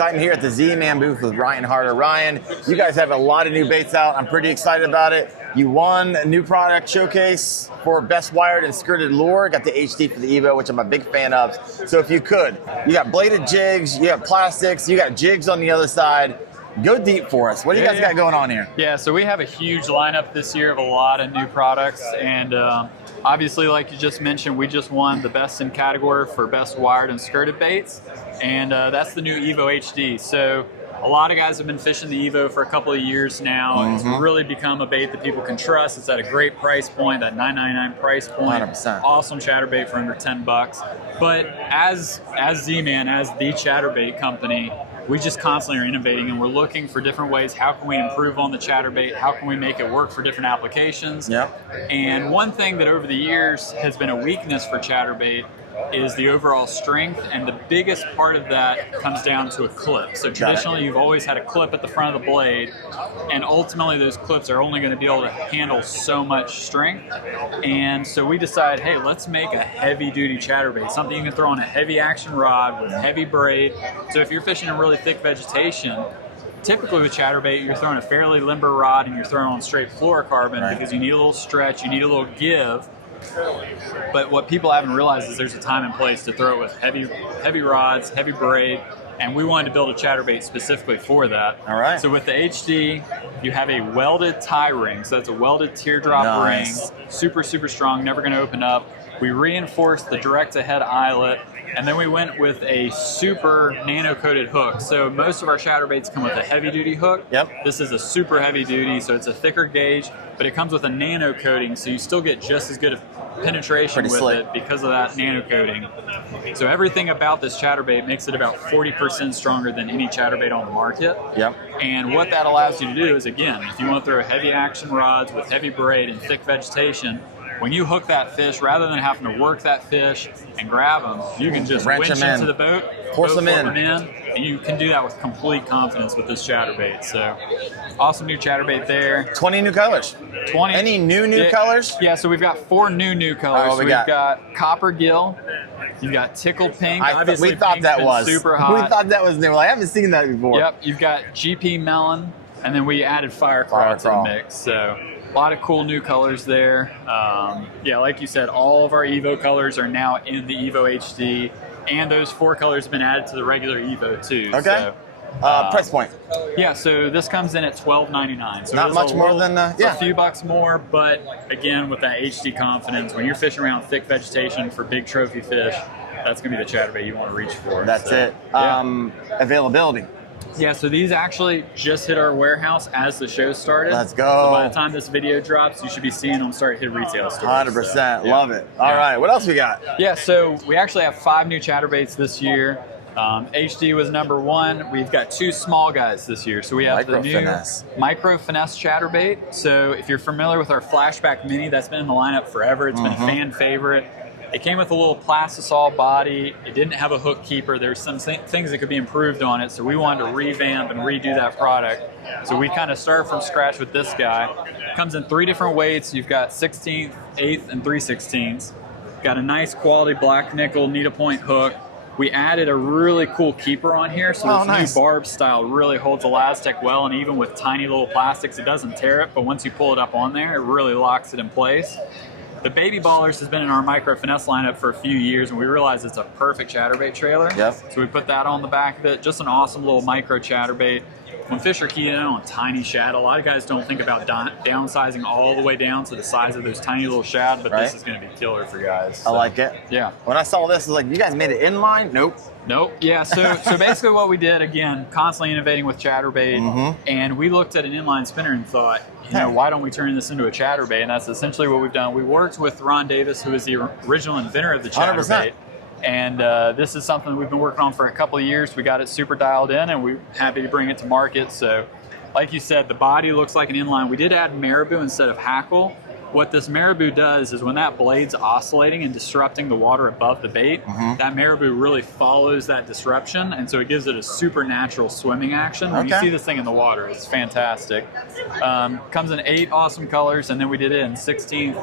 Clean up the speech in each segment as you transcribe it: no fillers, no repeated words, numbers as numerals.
I'm here at the Z-Man booth with Ryan Harder. Ryan, you guys have a lot of new baits out. I'm pretty excited about it. You won a new product showcase for Best Wired and Skirted Lure. Got the HD for the Evo, which I'm a big fan of. So if you could, you got bladed jigs, you got plastics, you got jigs on the other side. Go deep for us. What do you guys got going on here? Yeah, so we have a huge lineup this year of a lot of new products, and obviously, like you just mentioned, we just won the best in category for Best Wired and Skirted Baits, and that's the new Evo HD. So a lot of guys have been fishing the Evo for a couple of years now. It's really become a bait that people can trust. It's at a great price point, that $9.99 price point. 100%. Awesome chatterbait for under 10 bucks. But as Z-Man, as the chatterbait company, we just constantly are innovating, and we're looking for different ways. How can we improve on the chatterbait? How can we make it work for different applications? Yep. And one thing that over the years has been a weakness for chatterbait is the overall strength, and the biggest part of that comes down to a clip. So traditionally, you've always had a clip at the front of the blade, and ultimately those clips are only going to be able to handle so much strength. And so we decided, hey, let's make a heavy-duty chatterbait, something you can throw on a heavy action rod with heavy braid. So if you're fishing in really thick vegetation, typically with chatterbait, you're throwing a fairly limber rod and you're throwing on straight fluorocarbon because you need a little stretch, you need a little give. But what people haven't realized is there's a time and place to throw it with heavy rods, heavy braid, and we wanted to build a chatterbait specifically for that. All right. So with the HD, you have a welded tie ring. So that's a welded teardrop ring, super, super strong, never gonna open up. We reinforced the direct ahead eyelet, and then we went with a super nano-coated hook. So most of our chatterbaits come with a heavy-duty hook. Yep. This is a super heavy-duty, so it's a thicker gauge, but it comes with a nano coating, so you still get just as good of penetration with it because of that nano coating. So everything about this chatterbait makes it about 40% stronger than any chatterbait on the market. Yep. And what that allows you to do is, again, if you want to throw heavy action rods with heavy braid and thick vegetation, when you hook that fish, rather than having to work that fish and grab them, you can just winch into the boat, force them in, and you can do that with complete confidence with this chatterbait. So, awesome new chatterbait there. 20 new colors. 20. Any new colors? Yeah, so we've got 4 new colors. So we've got Copper Gill, you've got Tickle Pink. Obviously, we thought that was super hot. We thought that was new. I haven't seen that before. Yep, you've got GP Melon, and then we added Fire Crawl to the mix. So a lot of cool new colors there. Yeah, like you said, all of our Evo colors are now in the Evo HD, and those 4 colors have been added to the regular Evo too. Okay. So, price point. Yeah, so this comes in at $12.99. So not much more than a few bucks more, but again, with that HD confidence, when you're fishing around thick vegetation for big trophy fish, that's gonna be the chatterbait you want to reach for. That's it. Yeah. Availability. Yeah, so these actually just hit our warehouse as the show started. Let's go. So by the time this video drops, you should be seeing them start to hit retail stores. 100%. So, love it. All right, what else we got? Yeah, so we actually have 5 new chatterbaits this year. HD was number 1. We've got 2 small guys this year. So we have the new Micro Finesse chatterbait. So if you're familiar with our Flashback Mini, that's been in the lineup forever. It's been a fan favorite. It came with a little plastisol body. It didn't have a hook keeper. There's some things that could be improved on it, so we wanted to revamp and redo that product. So we kind of started from scratch with this guy. It comes in 3 different weights. You've got 16th, 8th, and 3/16. Got a nice quality black nickel needlepoint hook. We added a really cool keeper on here, so this new barb style really holds Elastec well, and even with tiny little plastics, it doesn't tear it, but once you pull it up on there, it really locks it in place. The Baby Ballers has been in our Micro Finesse lineup for a few years, and we realized it's a perfect chatterbait trailer. Yep. So we put that on the back of it. Just an awesome little micro chatterbait. When fish are keyed in on tiny shad, a lot of guys don't think about downsizing all the way down to the size of those tiny little shad, but this is going to be killer for guys. So, I like it. Yeah. When I saw this, I was like, you guys made it inline? Nope. Nope. Yeah. So basically what we did, again, constantly innovating with chatterbait, and we looked at an inline spinner and thought, you know, why don't we turn this into a chatterbait? And that's essentially what we've done. We worked with Ron Davis, who is the original inventor of the chatterbait. 100%. And this is something we've been working on for a couple of years. We got it super dialed in, and we're happy to bring it to market. So like you said, the body looks like an inline. We did add marabou instead of hackle. What this marabou does is when that blade's oscillating and disrupting the water above the bait, that marabou really follows that disruption, and so it gives it a supernatural swimming action. When you see this thing in the water, it's fantastic. Comes in 8 awesome colors, and then we did it in 16th,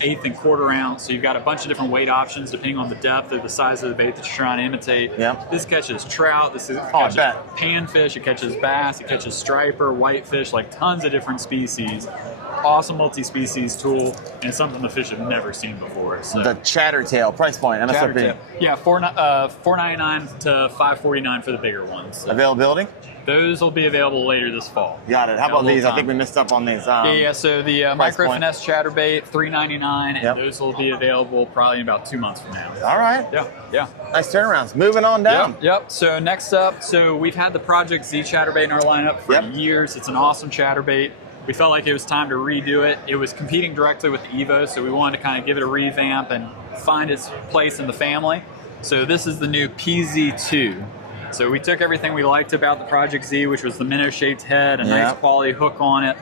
1/8 and 1/4 ounce. So you've got a bunch of different weight options depending on the depth or the size of the bait that you're trying to imitate. Yep. This catches trout. This catches panfish. It catches bass. It catches striper, whitefish, like tons of different species. Awesome multi-species tool, and it's something the fish have never seen before. So. The Chattertail price point, MSRP. Yeah, $4.99 to $5.49 for the bigger ones. So. Availability? Those will be available later this fall. Got it. How about these? I think we missed up on these. So the micro finesse chatterbait, $3.99, and those will be available probably in about 2 months from now. All right. Yeah. Nice turnarounds. Moving on down. Yep. So next up, we've had the Project Z chatterbait in our lineup for years. It's an awesome chatterbait. We felt like it was time to redo it. It was competing directly with the Evo, so we wanted to kind of give it a revamp and find its place in the family. So this is the new PZ2. So we took everything we liked about the Project Z, which was the minnow-shaped head, a nice quality hook on it,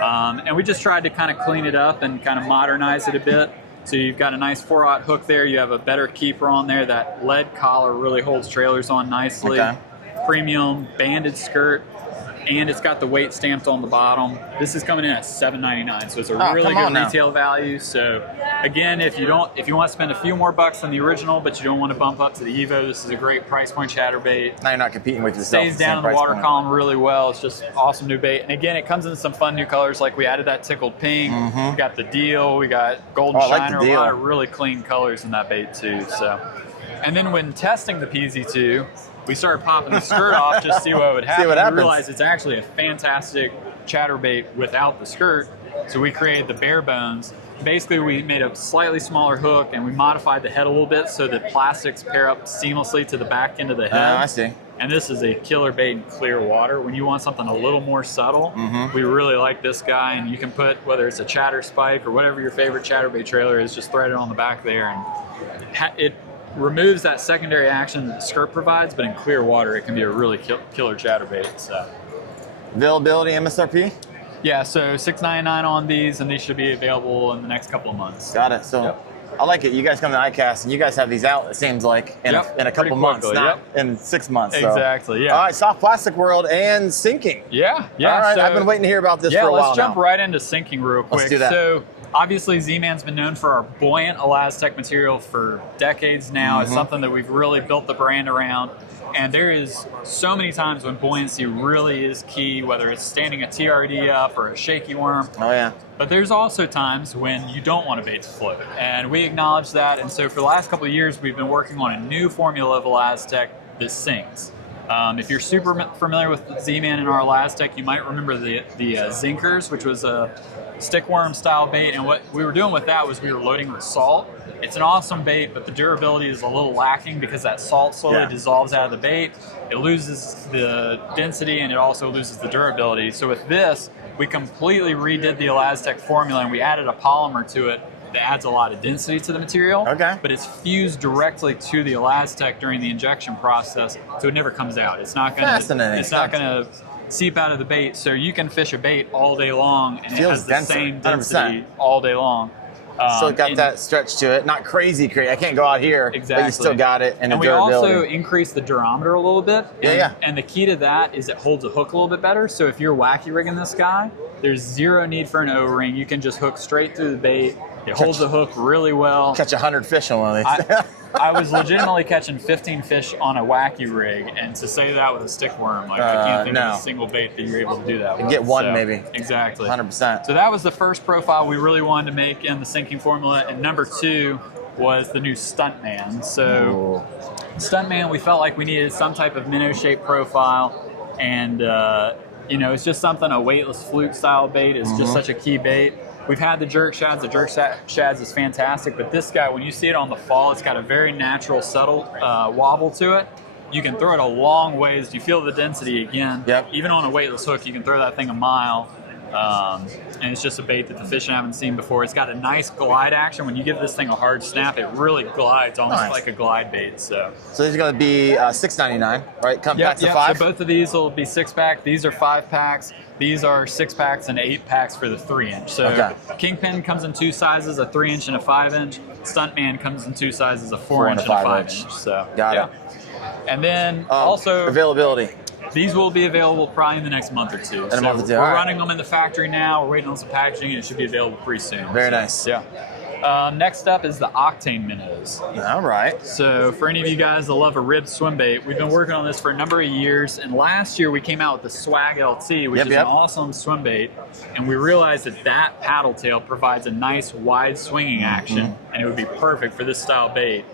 and we just tried to kind of clean it up and kind of modernize it a bit. So you've got a nice 4/0 hook there. You have a better keeper on there. That lead collar really holds trailers on nicely. Okay. Premium banded skirt. And it's got the weight stamped on the bottom. This is coming in at $7.99, so it's a really good retail value. So again, if you want to spend a few more bucks than the original, but you don't want to bump up to the Evo, this is a great price point chatterbait. Now you're not competing with yourself. Stays down in the water column really well. It's just awesome new bait. And again, it comes in some fun new colors, like we added that tickled pink. We got the deal. We got golden shiner. A lot of really clean colors in that bait too. So, and then when testing the PZ2, we started popping the skirt off just to see what would happen. We realized it's actually a fantastic chatterbait without the skirt. So we created the bare bones. Basically, we made a slightly smaller hook and we modified the head a little bit so that plastics pair up seamlessly to the back end of the head. I see. And this is a killer bait in clear water. When you want something a little more subtle, we really like this guy. And you can put, whether it's a chatter spike or whatever your favorite chatterbait trailer is, just thread it on the back there. And it removes that secondary action that the skirt provides, but in clear water, it can be a really killer chatterbait. So. Availability, MSRP? Yeah, so $6.99 on these, and these should be available in the next couple of months. Got it. So I like it. You guys come to ICAST, and you guys have these out, it seems like, in a couple months, not in 6 months. So. Exactly, All right, soft plastic world and sinking. Yeah. All right, I've been waiting to hear about this for a while now. Let's jump right into sinking real quick. Let's do that. So, obviously, Z-Man's been known for our buoyant Elastec material for decades now. It's something that we've really built the brand around. And there is so many times when buoyancy really is key, whether it's standing a TRD up or a shaky worm. Oh, yeah. But there's also times when you don't want a bait to float. And we acknowledge that. And so for the last couple of years, we've been working on a new formula of Elastec that sinks. If you're super familiar with Z-Man and our Elastec, you might remember the Zinkers, which was a stickworm style bait. And what we were doing with that was we were loading with salt. It's an awesome bait, but the durability is a little lacking because that salt slowly dissolves out of the bait. It loses the density and it also loses the durability. So with this, we completely redid the Elastec formula and we added a polymer to it that adds a lot of density to the material. But it's fused directly to the Elastec during the injection process, so it never comes out. It's not going to seep out of the bait, so you can fish a bait all day long and it has the same density all day long. So it got that stretch to it. Not crazy. I can't go out here, but you still got it. And we also increased the durometer a little bit. And the key to that is it holds a hook a little bit better. So if you're wacky rigging this guy, there's zero need for an O-ring. You can just hook straight through the bait. It holds the hook really well. Catch 100 fish on one of these. I was legitimately catching 15 fish on a wacky rig, and to say that with a stickworm, I can't think of a single bait that you're able to do that with. Get one maybe. Exactly. 100%. So that was the first profile we really wanted to make in the sinking formula, and number 2 was the new Stuntman. So Stuntman, we felt like we needed some type of minnow-shaped profile, and it's just something, a weightless flute style bait is just such a key bait. We've had the jerk shads. The jerk shads is fantastic, but this guy, when you see it on the fall, it's got a very natural, subtle wobble to it. You can throw it a long ways. You feel the density again. Even on a weightless hook, you can throw that thing a mile. And it's just a bait that the fish haven't seen before. It's got a nice glide action. When you give this thing a hard snap, it really glides, almost like a glide bait. So these are going to be $6.99, right? Packs of 5? So both of these will be 6-pack. These are 5-packs. These are 6-packs and 8-packs for the 3-inch. So Kingpin comes in 2 sizes, a 3-inch and a 5-inch. Stuntman comes in 2 sizes, a 4-inch and a 5-inch. So got it. And then also availability. These will be available probably in the next month or two. We're running them in the factory now. We're waiting on some packaging, and it should be available pretty soon. Very nice. Yeah. Next up is the Octane minnows. All right. So for any of you guys that love a ribbed swim bait, we've been working on this for a number of years. And last year we came out with the Swag LT, which is an awesome swim bait. And we realized that that paddle tail provides a nice wide swinging action, and it would be perfect for this style bait.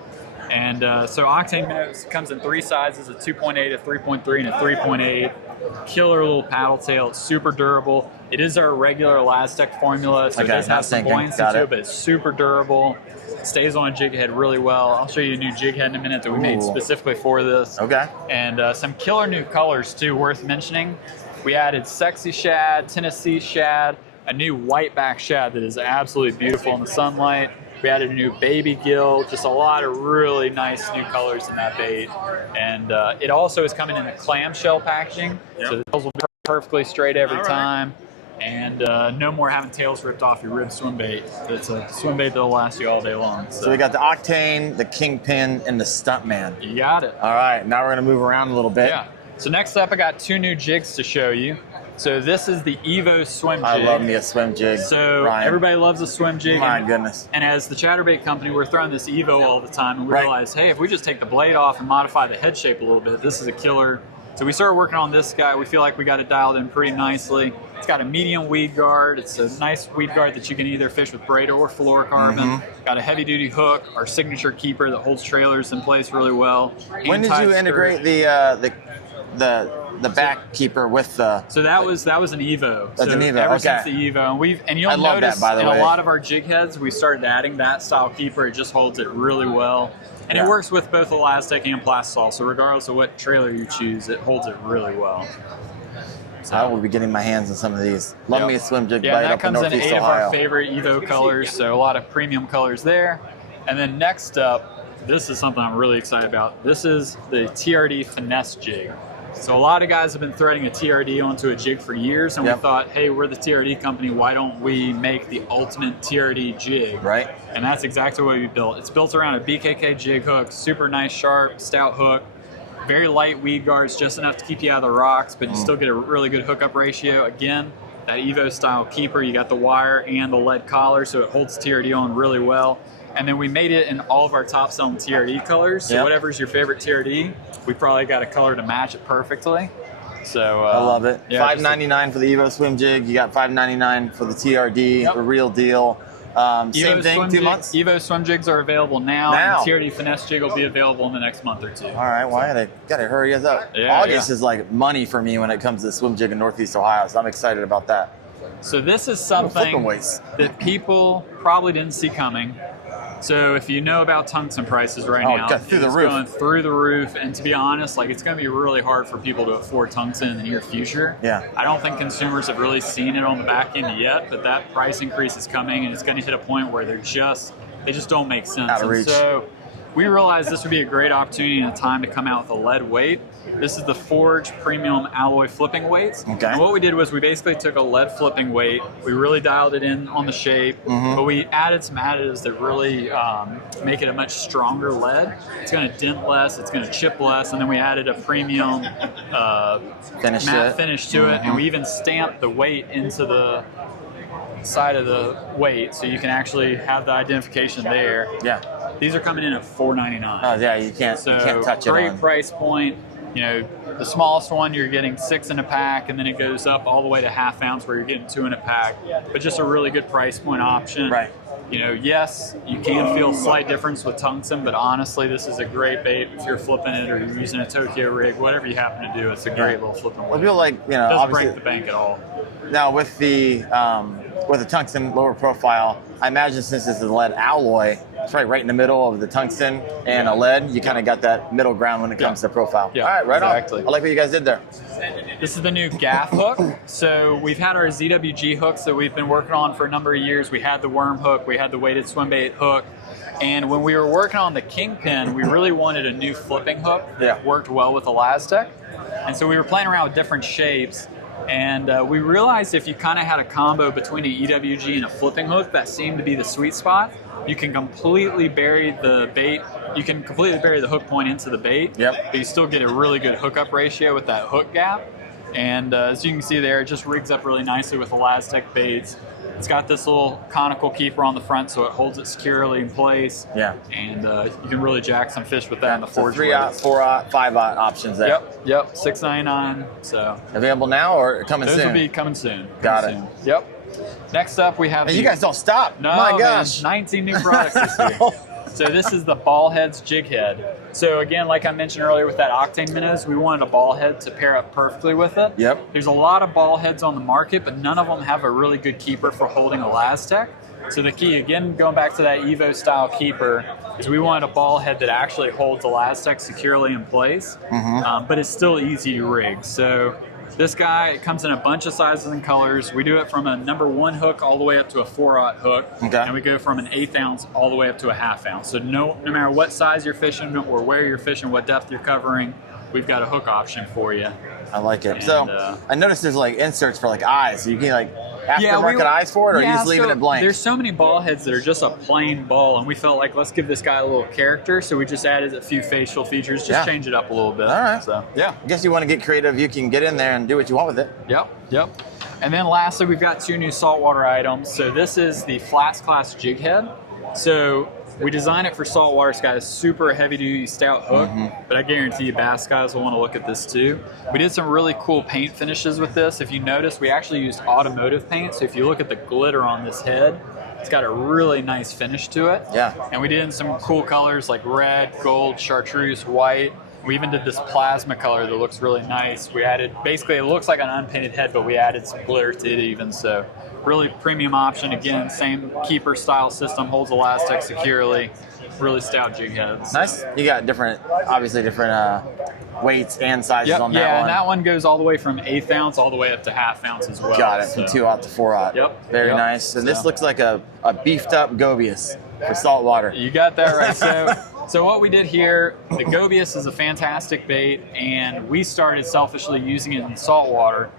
And so Octane minnows comes in 3 sizes: a 2.8, a 3.3, and a 3.8. Killer little paddle tail. It's super durable. It is our regular Elastec formula, so it does have some buoyancy to it, but it's super durable. It stays on a jig head really well. I'll show you a new jig head in a minute that we made specifically for this. Okay. And some killer new colors too, worth mentioning. We added Sexy Shad, Tennessee Shad, a new whiteback shad that is absolutely beautiful in the sunlight. We added a new baby gill, just a lot of really nice new colors in that bait. And it also is coming in a clamshell packaging, so the tails will be perfectly straight every time. And no more having tails ripped off your rib swim bait. It's a swim bait that'll last you all day long. So we got the Octane, the Kingpin, and the Stuntman. You got it. All right, now we're gonna move around a little bit. Yeah. So next up, I got 2 new jigs to show you. So this is the Evo swim jig. I love me a swim jig. So Ryan. Everybody loves a swim jig. My goodness. And as the ChatterBait company, we're throwing this Evo all the time, and we realized, hey, if we just take the blade off and modify the head shape a little bit, this is a killer. So we started working on this guy. We feel like we got it dialed in pretty nicely. It's got a medium weed guard. It's a nice weed guard that you can either fish with braid or fluorocarbon. Got a heavy duty hook, our signature keeper that holds trailers in place really well. When did you integrate the back keeper with the? So that was an Evo. That's an Evo. Ever since the Evo, and you'll notice that, in a lot of our jig heads, we started adding that style keeper. It just holds it really well. And it works with both Elastec and Plastisol, so regardless of what trailer you choose, it holds it really well. So I will be getting my hands on some of these. Love me a swim jig bite that up in comes in Northeast 8 of Ohio. our favorite Evo colors, so a lot of premium colors there. And then next up, this is something I'm really excited about. This is the TRD Finesse jig. So a lot of guys have been threading a TRD onto a jig for years, and we thought, hey, we're the TRD company, why don't we make the ultimate TRD jig? Right. And that's exactly what we built. It's built around a BKK jig hook, super nice, sharp, stout hook, very light weed guards, just enough to keep you out of the rocks, but you still get a really good hookup ratio. Again, that Evo style keeper, you got the wire and the lead collar, so it holds TRD on really well. And then we made it in all of our top selling TRD colors. So whatever's your favorite TRD, we probably got a color to match it perfectly. So I love it. Yeah, $5.99 for the Evo swim jig. You got $5.99 for the TRD, the real deal. Same thing, 2 months? Evo swim jigs are available now. And the TRD Finesse jig will be available in the next month or 2. All right, well, I gotta hurry us up. August is like money for me when it comes to swim jig in Northeast Ohio, so I'm excited about that. So this is something that people probably didn't see coming. So if you know about tungsten prices right now, it's going through the roof. And to be honest, like, it's going to be really hard for people to afford tungsten in the near future. Yeah. I don't think consumers have really seen it on the back end yet, but that price increase is coming, and it's going to hit a point where they just don't make sense. Out of reach. So we realized this would be a great opportunity and a time to come out with a lead weight. This is the Forge Premium Alloy Flipping Weights. Okay. And what we did was we basically took a lead flipping weight, we really dialed it in on the shape, but we added some additives that really make it a much stronger lead. It's going to dent less, it's going to chip less, and then we added a premium matte finish to it, and we even stamped the weight into the side of the weight, so you can actually have the identification there. Yeah. These are coming in at $4.99. Oh yeah, you can't touch it. Great price point. You know, the smallest one you're getting 6 in a pack, and then it goes up all the way to ½ ounce where you're getting 2 in a pack. But just a really good price point option. Right. You know, yes, you can feel a slight difference with tungsten, but honestly, this is a great bait if you're flipping it or you're using a Tokyo rig, whatever you happen to do. It's a great little flipping weight. I feel like, you know, it doesn't obviously break the bank at all. Now with the tungsten lower profile, I imagine since this is a lead alloy, it's right in the middle of the tungsten and a lead, you kind of got that middle ground when it comes to profile. Yeah, all right, right exactly. on. I like what you guys did there. This is the new gaff hook. So we've had our ZWG hooks that we've been working on for a number of years. We had the worm hook, we had the weighted swim bait hook. And when we were working on the Kingpin, we really wanted a new flipping hook that worked well with Elastec. And so we were playing around with different shapes. And we realized if you kind of had a combo between an EWG and a flipping hook, that seemed to be the sweet spot. You can completely bury the bait. You can completely bury the hook point into the bait, but you still get a really good hookup ratio with that hook gap. And as you can see there, it just rigs up really nicely with Elastec baits. It's got this little conical keeper on the front, so it holds it securely in place. Yeah. And you can really jack some fish with that in the so forge. 3/0, 4/0, 5/0 options there. Yep. $6.99. So available now or coming soon? Those will be coming soon. Got it. Yep. Next up, we have. Hey, you guys don't stop. No, my gosh. Man, 19 new products this year. So this is the ball heads jig head. So again, like I mentioned earlier with that octane minnows, we wanted a ball head to pair up perfectly with it. Yep. There's a lot of ball heads on the market, but none of them have a really good keeper for holding Elastec. So the key, again, going back to that Evo style keeper, is we wanted a ball head that actually holds Elastec securely in place, but it's still easy to rig. So this guy, it comes in a bunch of sizes and colors. We do it from a number 1 hook all the way up to a 4/0 hook. Okay. And we go from an 1/8 ounce all the way up to a 1/2 ounce. So no matter what size you're fishing or where you're fishing, what depth you're covering, we've got a hook option for you. I like it. And, so I noticed there's like inserts for like eyes. So you can like aftermarket eyes for it, or you just leaving it blank? There's so many ball heads that are just a plain ball, and we felt like let's give this guy a little character, so we just added a few facial features, just change it up a little bit. All right. So yeah. I guess you want to get creative, you can get in there and do what you want with it. Yep. And then lastly, we've got 2 new saltwater items. So this is the Flats Class jig head. So we designed it for saltwater. It's got a super heavy-duty stout hook, but I guarantee you bass guys will want to look at this too. We did some really cool paint finishes with this. If you notice, we actually used automotive paint. So if you look at the glitter on this head, it's got a really nice finish to it. Yeah. And we did in some cool colors like red, gold, chartreuse, white. We even did this plasma color that looks really nice. We added, basically it looks like an unpainted head, but we added some glitter to it even. So really premium option. Again, same keeper style system, holds Elastec securely. Really stout jig heads. Nice. You got different, obviously different weights and sizes on that one. Yeah, and that one goes all the way from 1/8 ounce all the way up to 1/2 ounce as well. Got it, from 2/0 to 4/0. Yep. Very nice. And this looks like a beefed up Gobius for saltwater. You got that right. So what we did here, the Gobius is a fantastic bait, and we started selfishly using it in saltwater.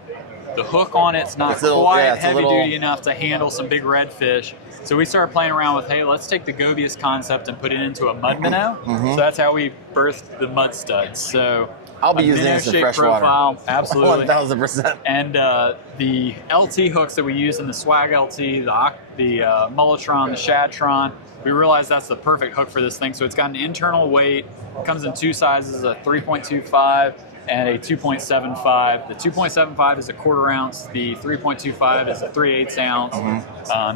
The hook on it's not quite heavy duty enough to handle some big redfish. So we started playing around with, hey, let's take the Gobius concept and put it into a mud minnow. So that's how we birthed the mud studs. So I'll be using this in freshwater. Profile, absolutely. 1000%. And the LT hooks that we use in the Swag LT, the Mullotron, the Shadtron, we realized that's the perfect hook for this thing. So it's got an internal weight. It comes in 2 sizes, a 3.25 and a 2.75. The 2.75 is a 1/4 ounce. The 3.25 is a 3/8 ounce.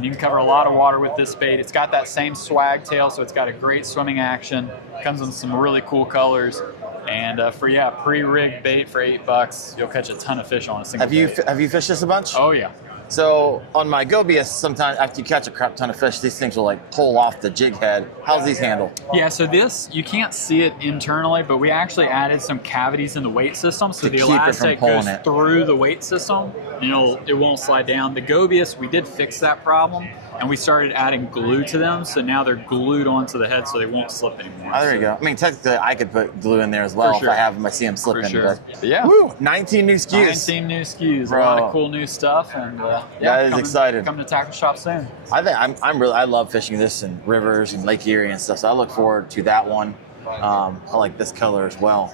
You can cover a lot of water with this bait. It's got that same swag tail, so it's got a great swimming action. Comes in some really cool colors. And for pre-rigged bait for $8, you'll catch a ton of fish on a single bait. Have you fished this a bunch? Oh yeah. So on my Gobius, sometimes after you catch a crap ton of fish, these things will like pull off the jig head. How's these handle? Yeah, so this, you can't see it internally, but we actually added some cavities in the weight system, so the Elastec goes through the weight system, and it won't slide down. The Gobius, we did fix that problem, and we started adding glue to them, so now they're glued onto the head so they won't slip anymore. Oh, there you go. I mean, technically, I could put glue in there as well if I have them. I see them slipping. For sure. But yeah. Woo, 19 new SKUs. 19 new SKUs. Bro. A lot of cool new stuff, and that is exciting. Come to Tackle Shop soon. I think I love fishing this in rivers and Lake Erie and stuff, so I look forward to that one. I like this color as well.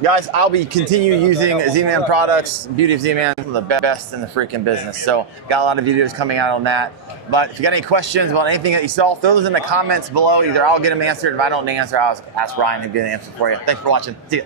Guys, I'll be continue using Z-Man products. Beauty of Z-Man, the best in the freaking business. So got a lot of videos coming out on that. But if you got any questions about anything that you saw, throw those in the comments below. Either I'll get them answered. If I don't answer, I'll ask Ryan to get an answer for you. Thanks for watching. See ya.